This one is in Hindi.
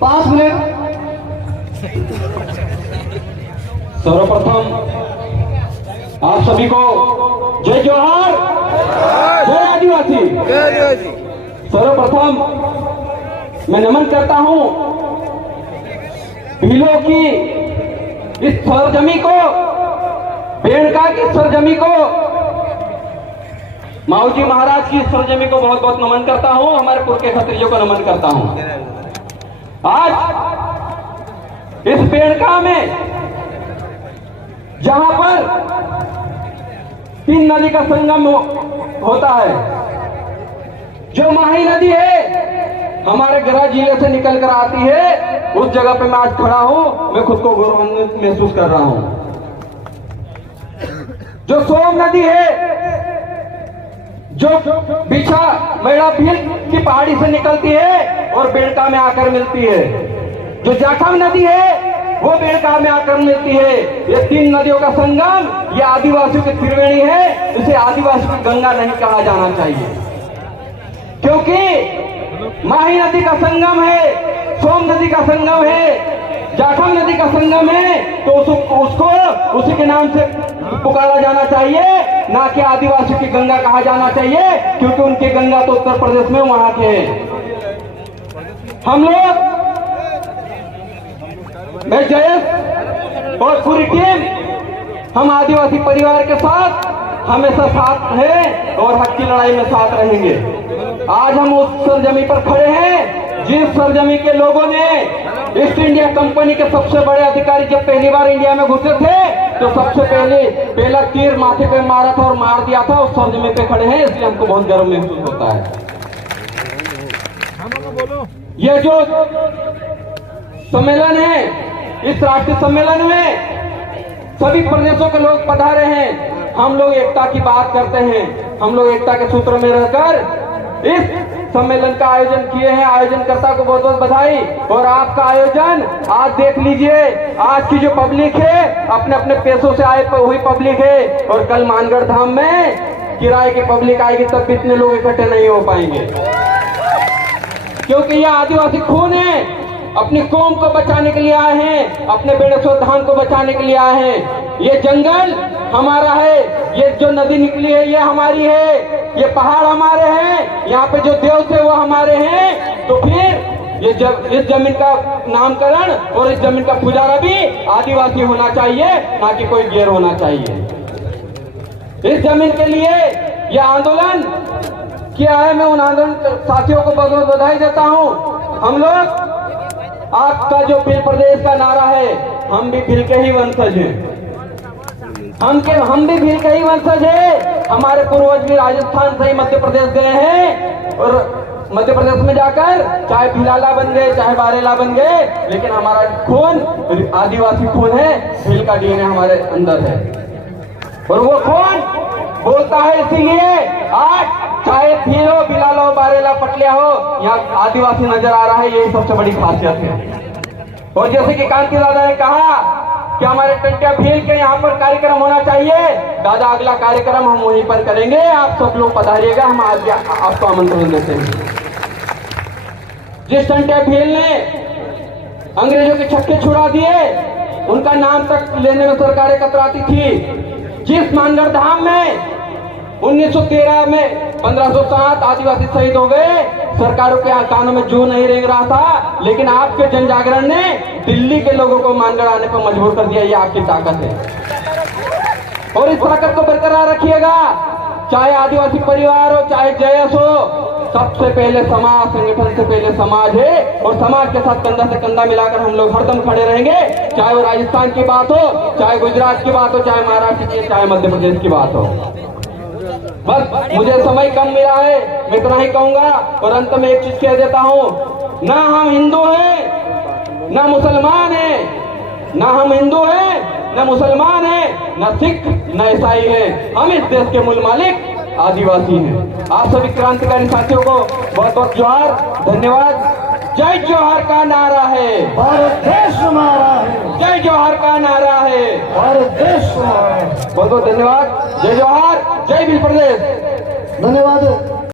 5 मिनट। सर्वप्रथम आप सभी को जय जोहार, जय आदिवासी। सर्वप्रथम मैं नमन करता हूं भीलों की इस सरजमी को, बेड़का की सरजमी को, माऊजी महाराज की सरजमी को बहुत बहुत नमन करता हूं। हमारे पुर के खत्रियों को नमन करता हूं। आज इस बेड़का में जहां पर 3 नदी का संगम होता है, जो माही नदी है हमारे गृह जिले से निकल कर आती है, उस जगह पे मैं आज खड़ा हूं। मैं खुद को गौरवान्वित महसूस कर रहा हूं। जो सोम नदी है, जो बिछा मैड़ा भील की पहाड़ी से निकलती है और बेड़का में आकर मिलती है, जो जाखम नदी है वो बेड़का में आकर मिलती है। ये 3 नदियों का संगम, ये आदिवासियों की त्रिवेणी है। इसे आदिवासियों की गंगा नहीं कहा जाना चाहिए, क्योंकि माही नदी का संगम है, सोम नदी का संगम है, जाखम नदी का संगम है, तो उसको उसी के नाम से पुकारा जाना चाहिए, ना कि आदिवासियों की गंगा कहा जाना चाहिए, क्योंकि उनकी गंगा तो उत्तर प्रदेश में वहां के हम लोग, मैं जयेश और पूरी टीम, हम आदिवासी परिवार के साथ हमेशा साथ हैं और हक की लड़ाई में साथ रहेंगे। आज हम उस सरजमी पर खड़े हैं जिस सरजमी के लोगों ने ईस्ट इंडिया कंपनी के सबसे बड़े अधिकारी जब पहली बार इंडिया में घुसे थे, तो सबसे पहला तीर माथे पे मारा था और मार दिया था। उस सरजमी पे खड़े हैं, इसलिए हमको बहुत गर्व महसूस होता है। यह जो सम्मेलन है, इस राष्ट्रीय सम्मेलन में सभी प्रदेशों के लोग पधारे हैं। हम लोग एकता की बात करते हैं, हम लोग एकता के सूत्र में रहकर इस सम्मेलन का आयोजन किए हैं। आयोजनकर्ता को बहुत बहुत बधाई। और आपका आयोजन आज देख लीजिए, आज की जो पब्लिक है अपने अपने पैसों से आए हुई पब्लिक है, और कल मानगढ़ धाम में किराए की पब्लिक आएगी तब भी इतने लोग इकट्ठे नहीं हो पाएंगे, क्योंकि यह आदिवासी खून है। अपनी कौम को बचाने के लिए आए हैं, अपने बेड़ेश्वर धाम को बचाने के लिए आए हैं। ये जंगल हमारा है, ये जो नदी निकली है ये हमारी है, ये पहाड़ हमारे हैं, यहाँ पे जो देव थे वो हमारे हैं। तो फिर इस जमीन का नामकरण और इस जमीन का पुजारा भी आदिवासी होना चाहिए, ना कि कोई गैर होना चाहिए। इस जमीन के लिए यह आंदोलन किया है। मैं उन आंदोलन साथियों को बहुत बहुत बधाई देता हूँ। हम लोग, आपका जो भील प्रदेश का नारा है, हम भी भील के ही वंशज हैं, हम भी भील के ही वंशज है। हमारे पूर्वज भी राजस्थान से ही मध्य प्रदेश गए हैं, और मध्य प्रदेश में जाकर चाहे भीलाला बन गए, चाहे बारेला बन गए, लेकिन हमारा खून आदिवासी खून है, भील का डीएनए हमारे अंदर है। और वो खून बोलता है, इसीलिए आज चाहे भील हो, बिलाला हो, बारेला, पटलिया हो, यहाँ आदिवासी नजर आ रहा है। यही सबसे बड़ी खासियत है। और जैसे कि कांति दादा ने कहा कि हमारे टंटिया भील के यहाँ पर कार्यक्रम होना चाहिए, दादा अगला कार्यक्रम हम वहीं पर करेंगे। आप सब लोग पधारिएगा, हम आज आपको आमंत्रण देते हैं। जिस टंटिया भील ने अंग्रेजों के छक्के छुड़ा दिए, उनका नाम तक लेने में सरकारें कतराती थी। जिस मानगढ़ धाम में 1913 में 1507 आदिवासी शहीद हो गए, सरकारों के कानों में जू नहीं रेंग रहा था, लेकिन आपके जन जागरण ने दिल्ली के लोगों को मानगढ़ आने पर मजबूर कर दिया। ये आपकी ताकत है, और इस ताकत को बरकरार रखिएगा। चाहे आदिवासी परिवार हो, चाहे जयस हो, सबसे पहले समाज, संगठन से पहले समाज है, और समाज के साथ कंधा से कंधा मिलाकर हम लोग हरदम खड़े रहेंगे। चाहे वो राजस्थान की बात हो, चाहे गुजरात की बात हो, चाहे महाराष्ट्र की, चाहे मध्य प्रदेश की बात हो। बस मुझे समय कम मिला है, मैं इतना ही कहूंगा। और अंत में एक चीज कह देता हूँ, ना हम हिंदू हैं ना मुसलमान हैं, ना हम हिंदू हैं ना मुसलमान हैं, ना सिख ना ईसाई हैं। हम इस देश के मूल मालिक आदिवासी हैं। आप सभी क्रांतिकारी साथियों को बहुत बहुत जोहार, धन्यवाद। जय जोहार का नारा है, भारत देश हमारा है। जय जोहार का नारा है, भारत देश हमारा है। बहुत बहुत धन्यवाद। जय जोहार, जय भील प्रदेश। धन्यवाद।